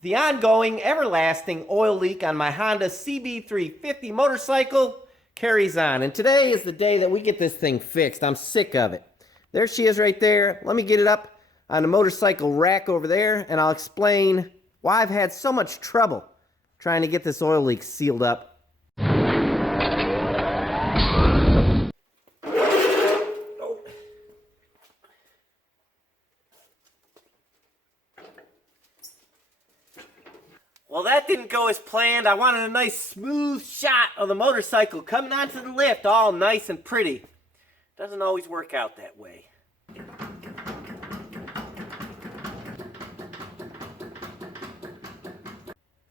The ongoing, everlasting oil leak on my Honda CB350 motorcycle carries on. And today is the day that we get this thing fixed. I'm sick of it. There she is right there. Let me get it up on the motorcycle rack over there, and I'll explain why I've had so much trouble trying to get this oil leak sealed up. Well, that didn't go as planned. I wanted a nice smooth shot of the motorcycle coming onto the lift, all nice and pretty. Doesn't always work out that way.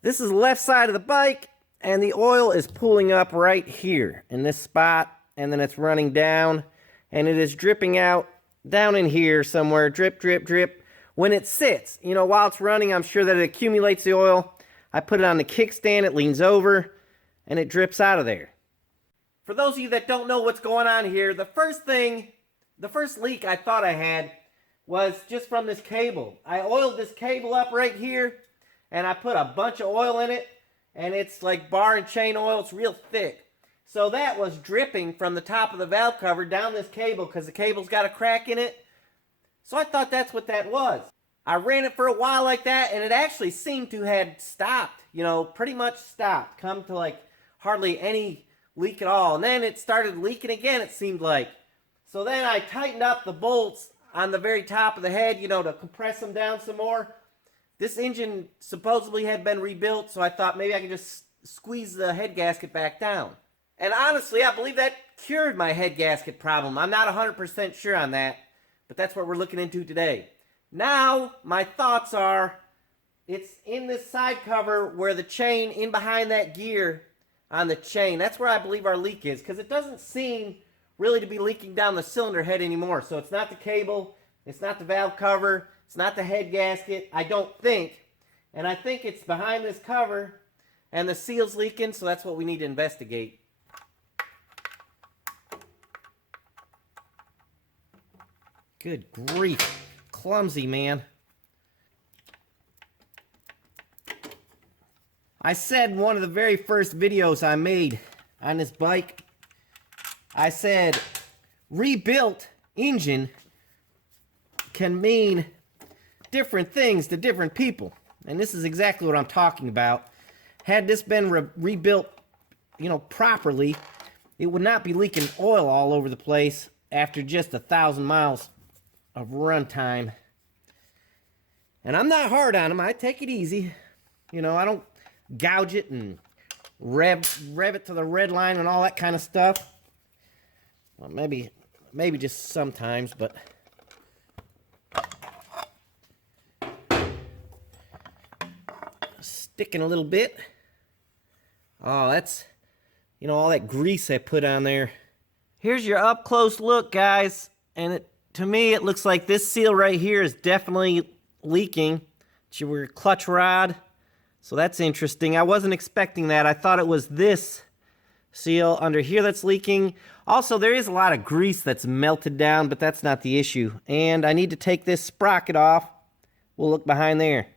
This is the left side of the bike, and the oil is pooling up right here in this spot, and then it's running down, and it is dripping out down in here somewhere. Drip, drip, drip. When it sits, you know, while it's running, I'm sure that it accumulates the oil. I put it on the kickstand, it leans over, and it drips out of there. For those of you that don't know what's going on here, the first leak I thought I had was just from this cable. I oiled this cable up right here, and I put a bunch of oil in it, and it's like bar and chain oil. It's real thick. So that was dripping from the top of the valve cover down this cable because the cable's got a crack in it. So I thought that's what that was. I ran it for a while like that, and it actually seemed to have stopped, you know, pretty much stopped, come to like hardly any leak at all. And then it started leaking again, it seemed like. So then I tightened up the bolts on the very top of the head, you know, to compress them down some more. This engine supposedly had been rebuilt, so I thought maybe I could just squeeze the head gasket back down. And honestly, I believe that cured my head gasket problem. I'm not 100% sure on that, but that's what we're looking into today. Now, my thoughts are, it's in this side cover where the chain, in behind that gear on the chain, that's where I believe our leak is, because it doesn't seem really to be leaking down the cylinder head anymore. So it's not the cable, it's not the valve cover, it's not the head gasket, I don't think. And I think it's behind this cover, and the seal's leaking, so that's what we need to investigate. Good grief. Clumsy, man. I said in one of the very first videos I made on this bike, I said rebuilt engine can mean different things to different people. And this is exactly what I'm talking about. Had this been rebuilt, you know, properly, it would not be leaking oil all over the place after just 1,000 miles of run time. And I'm not hard on them. I take it easy. You know, I don't gouge it and rev it to the red line and all that kind of stuff. Well, maybe just sometimes, but sticking a little bit. Oh, that's, you know, all that grease I put on there. Here's your up close look, guys, and to me, it looks like this seal right here is definitely leaking. It's your clutch rod. So that's interesting. I wasn't expecting that. I thought it was this seal under here that's leaking. Also, there is a lot of grease that's melted down, but that's not the issue. And I need to take this sprocket off. We'll look behind there.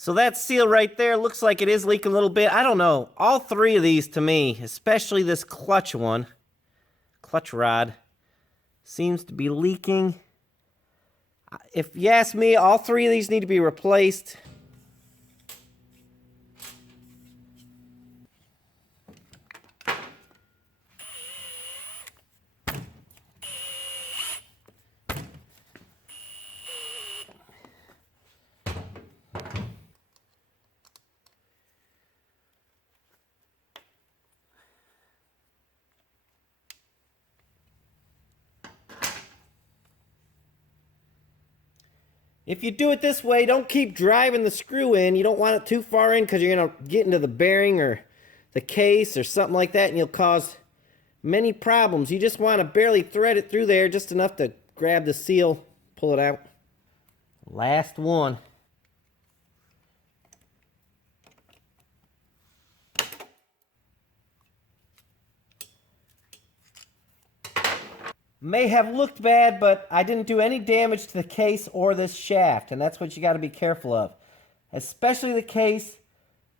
So that seal right there looks like it is leaking a little bit. I don't know. All three of these to me, especially this clutch one, clutch rod, seems to be leaking. If you ask me, all three of these need to be replaced. If you do it this way, don't keep driving the screw in. You don't want it too far in because you're going to get into the bearing or the case or something like that, and you'll cause many problems. You just want to barely thread it through there, just enough to grab the seal, pull it out. Last one. may have looked bad, but I didn't do any damage to the case or this shaft, and that's what you got to be careful of. Especially the case.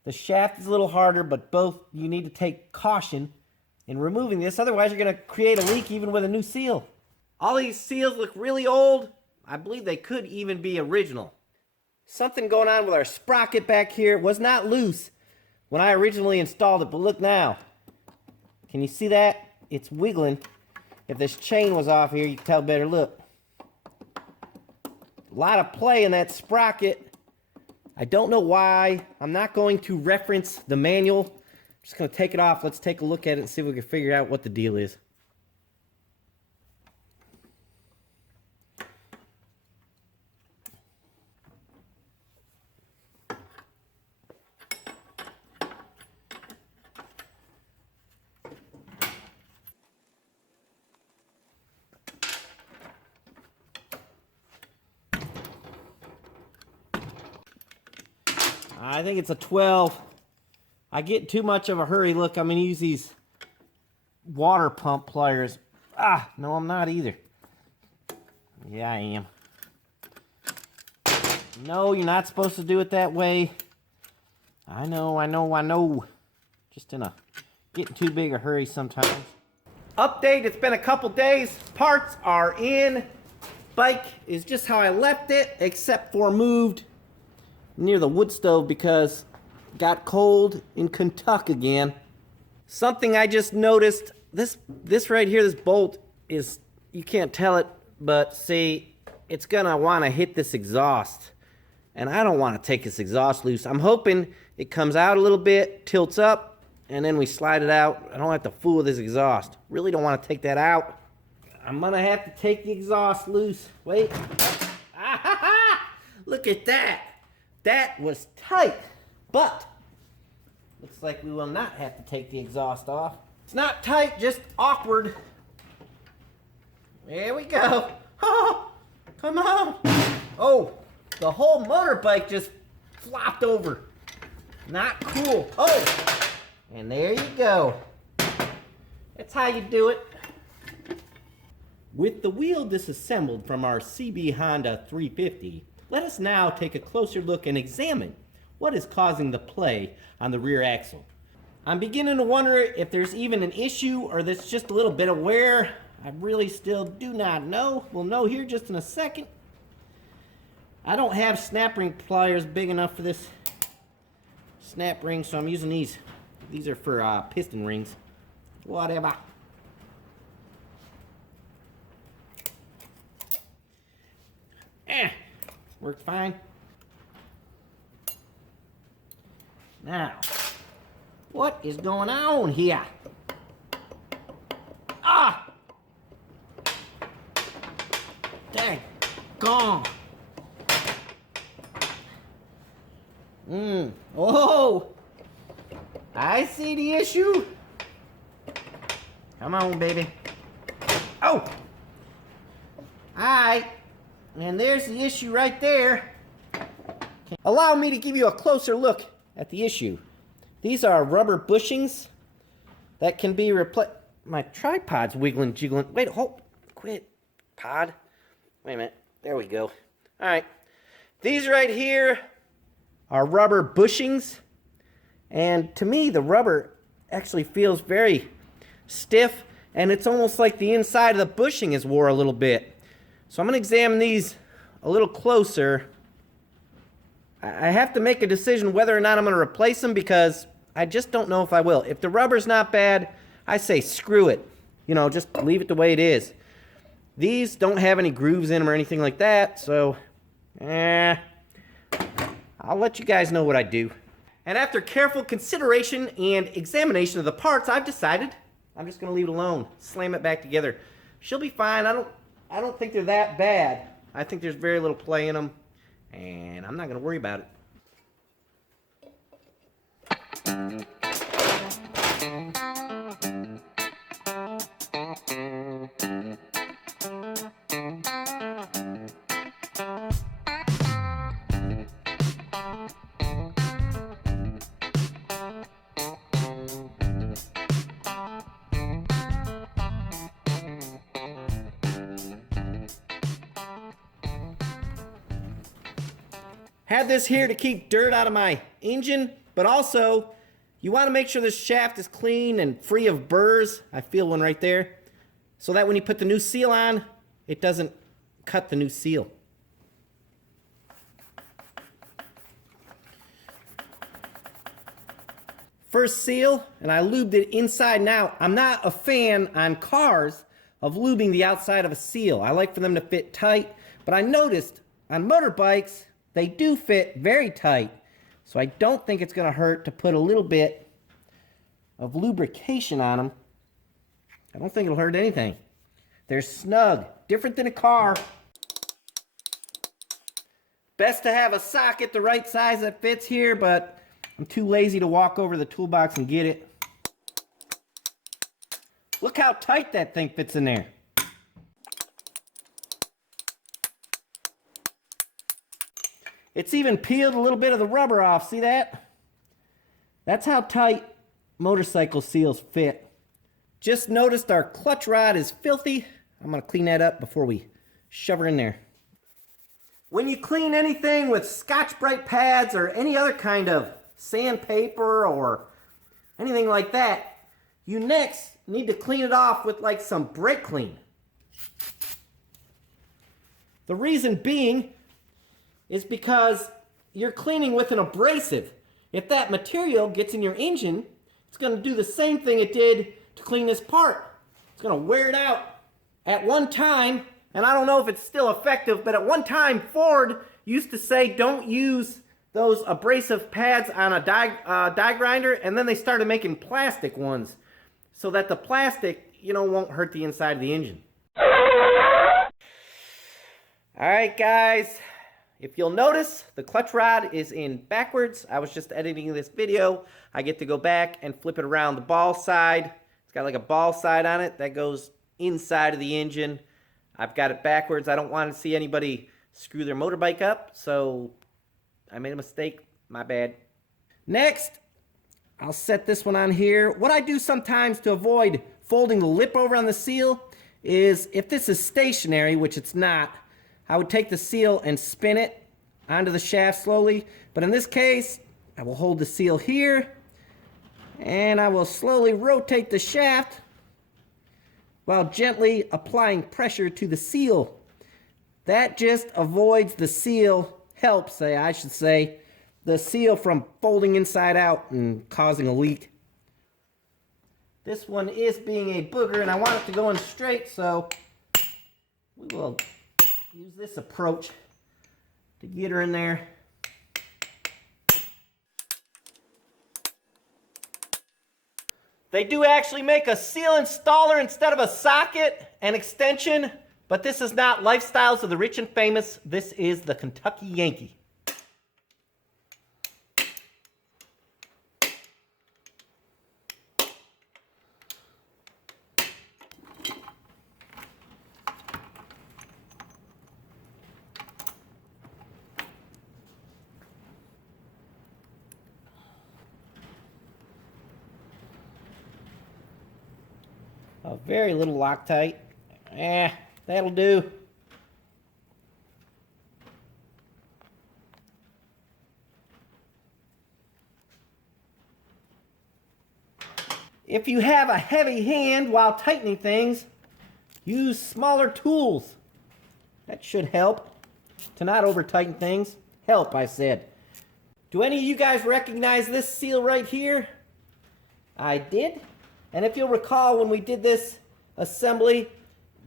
The shaft is a little harder, but both you need to take caution in removing this, otherwise you're going to create a leak even with a new seal. All these seals look really old. I believe they could even be original. Something going on with our sprocket back here. It was not loose when I originally installed it, but look now. Can you see that? It's wiggling. If this chain was off here, you can tell better. Look. A lot of play in that sprocket. I don't know why. I'm not going to reference the manual. I'm just going to take it off. Let's take a look at it and see if we can figure out what the deal is. I think it's a 12. I get too much of a hurry. Look, I'm going to use these water pump pliers. No, I'm not either. Yeah, I am. No, you're not supposed to do it that way. I know. Just in a getting too big a hurry sometimes. Update, it's been a couple days. Parts are in. Bike is just how I left it, except for moved near the wood stove because it got cold in Kentucky again. Something I just noticed, this right here, this bolt is, you can't tell it, but see, it's gonna wanna hit this exhaust. And I don't wanna take this exhaust loose. I'm hoping it comes out a little bit, tilts up, and then we slide it out. I don't have to fool with this exhaust. Really don't wanna take that out. I'm gonna have to take the exhaust loose. Wait. Look at that. That was tight, but looks like we will not have to take the exhaust off. It's not tight, just awkward. There we go. Oh, come on. Oh, the whole motorbike just flopped over. Not cool. Oh, and there you go. That's how you do it. With the wheel disassembled from our CB Honda 350, let us now take a closer look and examine what is causing the play on the rear axle. I'm beginning to wonder if there's even an issue or there's just a little bit of wear. I really still do not know. We'll know here just in a second. I don't have snap ring pliers big enough for this snap ring, so I'm using these. These are for piston rings. Whatever. Worked fine. Now, what is going on here? Dang, gone. Oh, I see the issue. Come on, baby. Oh, all right. And there's the issue right there. Allow me to give you a closer look at the issue. These are rubber bushings that can be replaced. My tripod's wiggling, jiggling. Wait, hold, quit, pod. Wait a minute, there we go. All right, these right here are rubber bushings. And to me, the rubber actually feels very stiff, and it's almost like the inside of the bushing is wore a little bit. So I'm going to examine these a little closer. I have to make a decision whether or not I'm going to replace them because I just don't know if I will. If the rubber's not bad, I say screw it. You know, just leave it the way it is. These don't have any grooves in them or anything like that, so I'll let you guys know what I do. And after careful consideration and examination of the parts, I've decided I'm just going to leave it alone. Slam it back together. She'll be fine. I don't think they're that bad. I think there's very little play in them, and I'm not going to worry about it. Had this here to keep dirt out of my engine, but also you want to make sure this shaft is clean and free of burrs. I feel one right there. So that when you put the new seal on, it doesn't cut the new seal. First seal, and I lubed it inside and out. I'm not a fan on cars of lubing the outside of a seal. I like for them to fit tight, but I noticed on motorbikes, they do fit very tight. So I don't think it's gonna hurt to put a little bit of lubrication on them. I don't think it'll hurt anything. They're snug, different than a car. Best to have a socket the right size that fits here, but I'm too lazy to walk over to the toolbox and get it. Look how tight that thing fits in there. It's even peeled a little bit of the rubber off, see that? That's how tight motorcycle seals fit. Just noticed our clutch rod is filthy. I'm gonna clean that up before we shove her in there. When you clean anything with Scotch-Brite pads or any other kind of sandpaper or anything like that, you next need to clean it off with like some brake clean. The reason being is because you're cleaning with an abrasive. If that material gets in your engine, it's going to do the same thing it did to clean this part. It's going to wear it out. At one time, and I don't know if it's still effective, but at one time Ford used to say don't use those abrasive pads on a die grinder, and then they started making plastic ones so that the plastic, won't hurt the inside of the engine. Alright guys, if you'll notice, the clutch rod is in backwards. I was just editing this video. I get to go back and flip it around the ball side. It's got like a ball side on it that goes inside of the engine. I've got it backwards. I don't want to see anybody screw their motorbike up, so I made a mistake. My bad. Next, I'll set this one on here. What I do sometimes to avoid folding the lip over on the seal is, if this is stationary, which it's not, I would take the seal and spin it onto the shaft slowly. But in this case, I will hold the seal here, and I will slowly rotate the shaft while gently applying pressure to the seal. That just avoids the seal, helps, I should say, the seal from folding inside out and causing a leak. This one is being a booger, and I want it to go in straight, so we will use this approach to get her in there. They do actually make a seal installer instead of a socket and extension, but this is not Lifestyles of the Rich and Famous. This is the Kentucky Yankee. A very little Loctite. That'll do. If you have a heavy hand while tightening things, use smaller tools. That should help to not over tighten things. Help, I said. Do any of you guys recognize this seal right here? I did. And if you'll recall, when we did this assembly,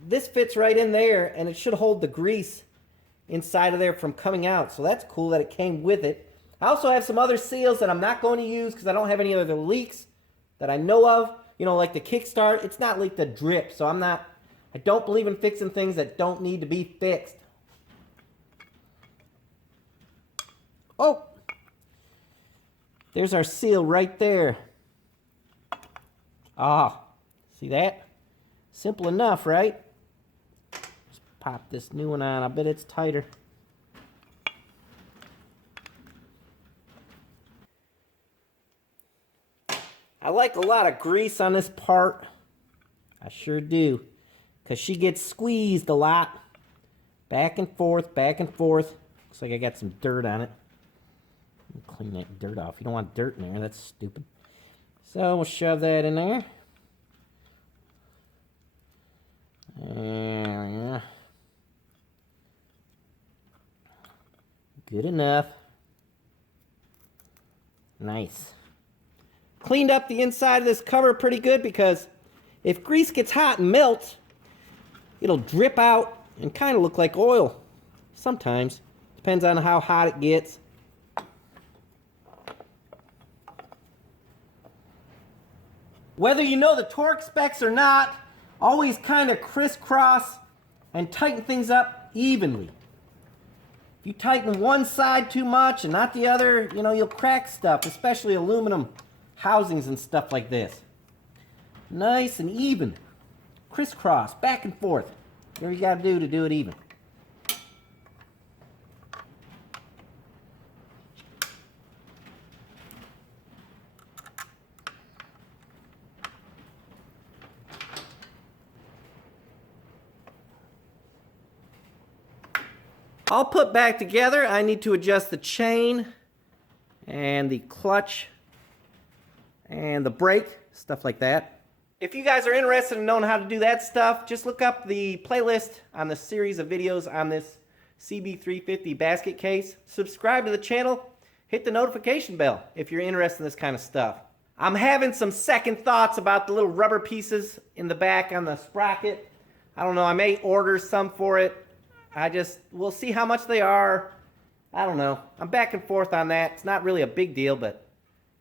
this fits right in there, and it should hold the grease inside of there from coming out. So that's cool that it came with it. I also have some other seals that I'm not going to use because I don't have any other leaks that I know of. Like the kickstart, it's not leaked a drip. So I don't believe in fixing things that don't need to be fixed. Oh, there's our seal right there. See that? Simple enough, right? Just pop this new one on. I bet it's tighter. I like a lot of grease on this part. I sure do. Because she gets squeezed a lot. Back and forth, back and forth. Looks like I got some dirt on it. Clean that dirt off. You don't want dirt in there. That's stupid. So we'll shove that in there. There. Good enough. Nice. Cleaned up the inside of this cover pretty good because if grease gets hot and melts, it'll drip out and kind of look like oil. Sometimes. Depends on how hot it gets. Whether you know the torque specs or not, always kind of crisscross and tighten things up evenly. If you tighten one side too much and not the other, you know, you'll crack stuff, especially aluminum housings and stuff like this. Nice and even. Crisscross, back and forth. Whatever you got to do it even. All put back together, I need to adjust the chain and the clutch and the brake, stuff like that. If you guys are interested in knowing how to do that stuff, just look up the playlist on the series of videos on this CB350 basket case. Subscribe to the channel, hit the notification bell if you're interested in this kind of stuff. I'm having some second thoughts about the little rubber pieces in the back on the sprocket. I don't know, I may order some for it. We'll see how much they are. I don't know. I'm back and forth on that. It's not really a big deal, but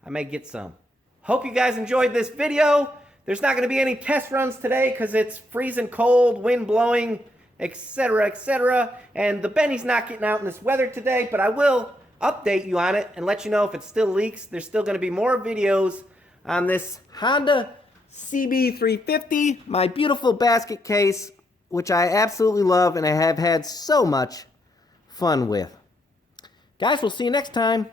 I may get some. Hope you guys enjoyed this video. There's not going to be any test runs today because it's freezing cold, wind blowing, etc., etc. And the Benny's not getting out in this weather today, but I will update you on it and let you know if it still leaks. There's still going to be more videos on this Honda CB350, my beautiful basket case, which I absolutely love and I have had so much fun with. Guys, we'll see you next time.